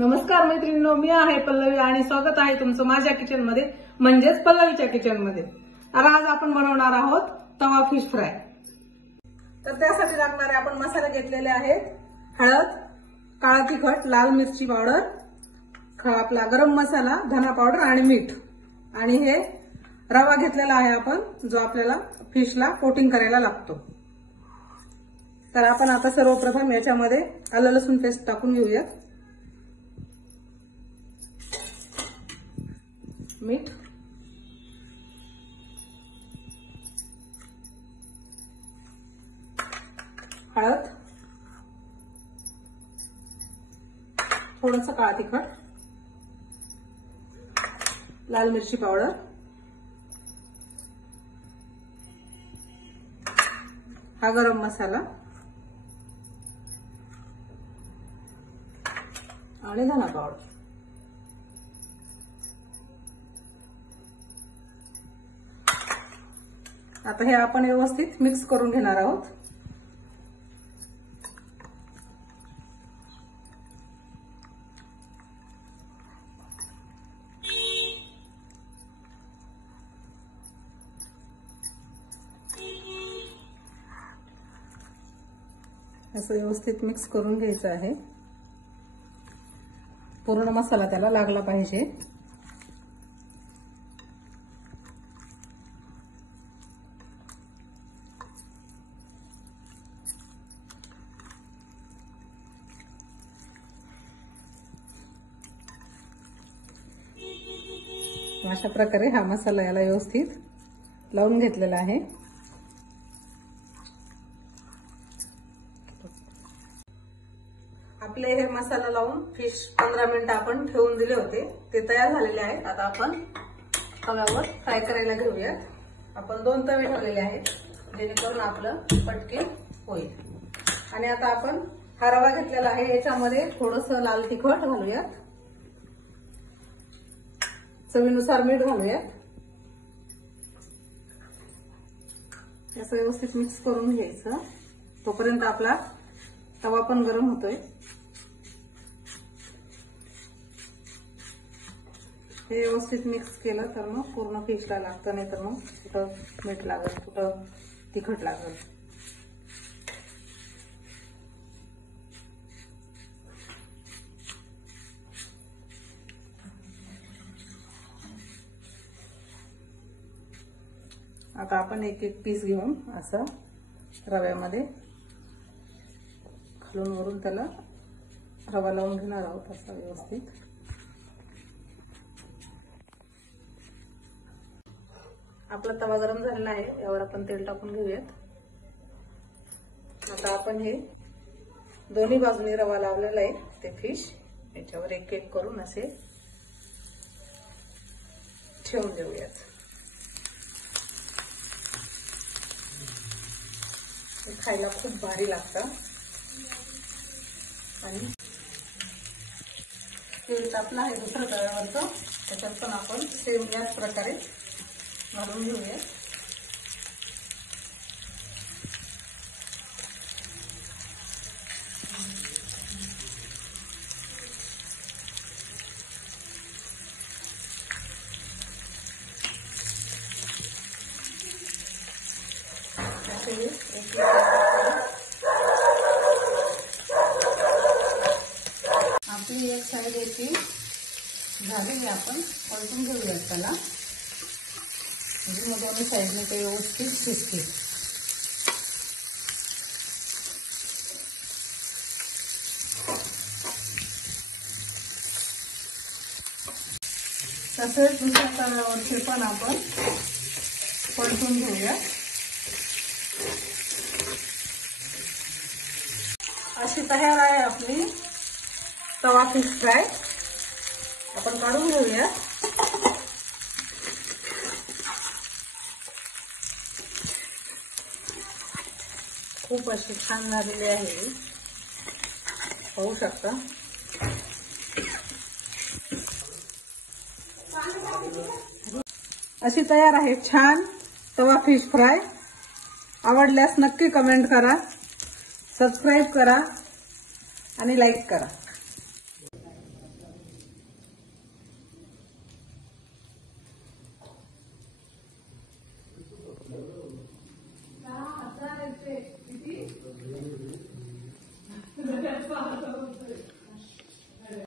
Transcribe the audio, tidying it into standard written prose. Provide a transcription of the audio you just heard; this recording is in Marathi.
नमस्कार मैत्रिणींनो, मी आहे पल्लवी आणि स्वागत आहे तुमचं माझ्या किचन मध्ये म्हणजेच पल्लवीच्या किचन मध्ये। आज आपण बनवणार आहोत तवा फिश फ्राय। तर त्यासाठी लागणारे आपण मसाले घेतलेले आहेत। हळद, काळा तिखट, लाल मिरची पावडर, आपला गरम मसाला, धना पावडर आणि मीठ। आणि हे रवा घेतलेला आहे आपण, जो आपल्याला फिशला कोटिंग करायला लागतो। तर आपण आता सर्वप्रथम याच्यामध्ये आलं लसूण पेस्ट टाकून घेऊया। मीठ, हळद, थोडंसं काळा तिखट, लाल मिरची पावडर, हा गरम मसाला आणि धना पावडर। आता हे आपण व्यवस्थित मिक्स करून घेणार आहोत। असं व्यवस्थित मिक्स करून घ्यायचं आहे। पूर्ण मसाला त्याला लागला पाहिजे। अशा प्रकारे हा मसाला याला व्यवस्थित लावून घेतलेला आहे। आपले हे मसाला लावून फिश 15 मिनिटं आपण ठेवून दिले होते, ते तयार झालेले आहेत। आता आपण तव्यावर फ्राय करायला घेऊया। आपण 2 तवे ठेवलेले आहेत, जेणेकरून आपलं पटकन होईल। आणि आता आपण हा रवा घेतलेला आहे, याच्यामध्ये थोडंसं लाल तिखट घालूया, चवीनुसार मीठ घालूया। असं व्यवस्थित मिक्स करून घ्यायचं, तोपर्यंत आपला तवा पण गरम होतोय। हे व्यवस्थित मिक्स केलं तर मग पूर्ण फिशला लागतं, नाही तर मग कुठं मीठ लागेल, कुठं तिखट लागेल। आता आपण एक एक पीस घेऊन असं रव्यामध्ये खालून वरून त्याला रवा लावून घेणार आहोत, असं व्यवस्थित। आपला तवा गरम झालेला आहे, यावर आपण तेल टाकून घेऊयात। आता आपण हे दोन्ही बाजूने रवा लावलेला आहे, ते फिश याच्यावर एक एक करून असे ठेवून देऊयात। खायला खूप भारी लागतं। आणि तेल तापलं आहे दुसऱ्या तव्यावरचं, त्याच्यात पण आपण सेम याच प्रकारे घालून घेऊया। आपली एक साइड याची झालेली, आपण पलटून घेऊयात त्याला, म्हणजे मग दोन्ही साईडने ते व्यवस्थित शिजतील। तसेच दुसऱ्या तव्यावरचे पण आपण पलटून घेऊया। अशी तयार आहे आपली तवा फिश फ्राय। आपण काढून घेऊया। खूप अशी छान झालेली आहे, पाहू शकता। अशी तयार आहे छान तवा फिश फ्राय। आवडल्यास नक्की कमेंट करा, सबस्क्राइब करा आणि लाईक करा। पाहतो